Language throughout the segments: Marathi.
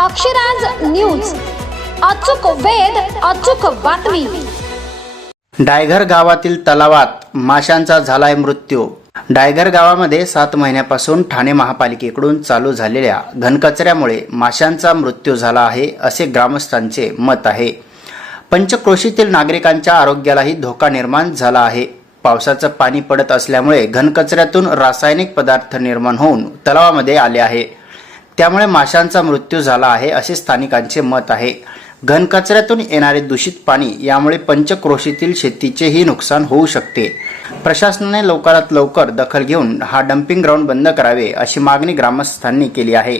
अक्षराज न्यूज. अचूक वेध अचूक बातमी. डायघर गावातील तलावात माशांचा झालाय मृत्यू. डायघर गावामध्ये सात महिन्यापासून ठाणे महापालिकेकडून चालू झालेल्या घनकचऱ्यामुळे माशांचा मृत्यू झाला आहे असे ग्रामस्थांचे मत आहे. पंचक्रोशीतील नागरिकांच्या आरोग्यालाही धोका निर्माण झाला आहे. पावसाचं पाणी पडत असल्यामुळे घनकचऱ्यातून रासायनिक पदार्थ निर्माण होऊन तलावामध्ये आले आहे. त्यामुळे माशांचा मृत्यू झाला आहे असे स्थानिकांचे मत आहे. घनकचऱ्यातून येणारे दूषित पाणी यामुळे पंचक्रोशीतील शेतीचेही नुकसान होऊ शकते. प्रशासनाने लवकरात लवकर दखल घेऊन हा डम्पिंग ग्राउंड बंद करावे अशी मागणी ग्रामस्थांनी केली आहे.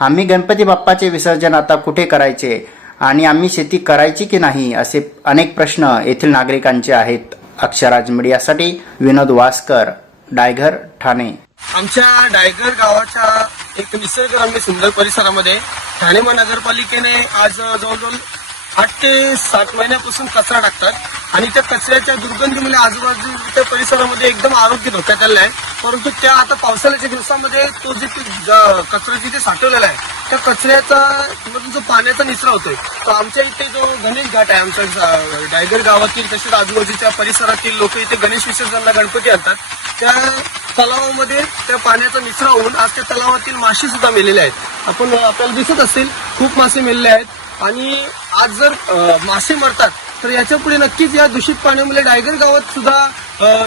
आम्ही गणपती बाप्पाचे विसर्जन आता कुठे करायचे आणि आम्ही शेती करायची की नाही असे अनेक प्रश्न येथील नागरिकांचे आहेत. अक्षराज मीडियासाठी विनोद वासकर डायघर ठाणे. आमच्या डायघर गावाच्या एक निसर्गरम्य सुंदर परिसरामध्ये ठाणे महानगरपालिकेने आज जवळजवळ आठ ते सात महिन्यापासून कचरा टाकतात आणि त्या कचऱ्याच्या दुर्गंधीमुळे आजूबाजूच्या परिसरामध्ये एकदम आरोग्य धोक्यात आलेलं आहे. परंतु त्या आता पावसाळ्याच्या दिवसामध्ये तो जे ते ज- कचरा जिथे साठवलेला आहे त्या कचऱ्याचा मधून जो पाण्याचा निचरा होतोय तो आमच्या इथे जो गणेश घाट आहे आमच्या डायगर गावातील तसेच आजूबाजूच्या परिसरातील लोक इथे गणेश विसर्जनला गणपती आणतात. त्या तलावामध्ये त्या पाण्याचा निचरा होऊन आज त्या तलावातील मासे सुद्धा मेलेले आहेत. आपण आपल्याला दिसत असेल खूप मासे मेलेले आहेत. आणि आज जर मासे मरतात तर याच्यापुढे नक्कीच या दूषित पाण्यामुळे डायगर गावात सुद्धा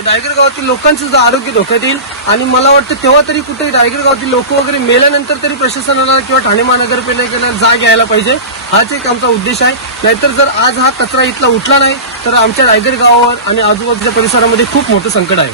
डायगर गावातील लोकांचं सुद्धा आरोग्य धोक्यात येईल. आणि मला वाटतं तेव्हा तरी कुठे डायगर गावातील लोक वगैरे मेल्यानंतर तरी प्रशासनाला किंवा ठाणे महानगरपालिकेला जाग घ्यायला पाहिजे. हाच एक आमचा उद्देश आहे. नाहीतर जर आज हा कचरा इथला उठला नाही तर आमच्या रायगड गावावर आणि आजूबाजूच्या परिसरामध्ये खूप मोठं संकट आहे.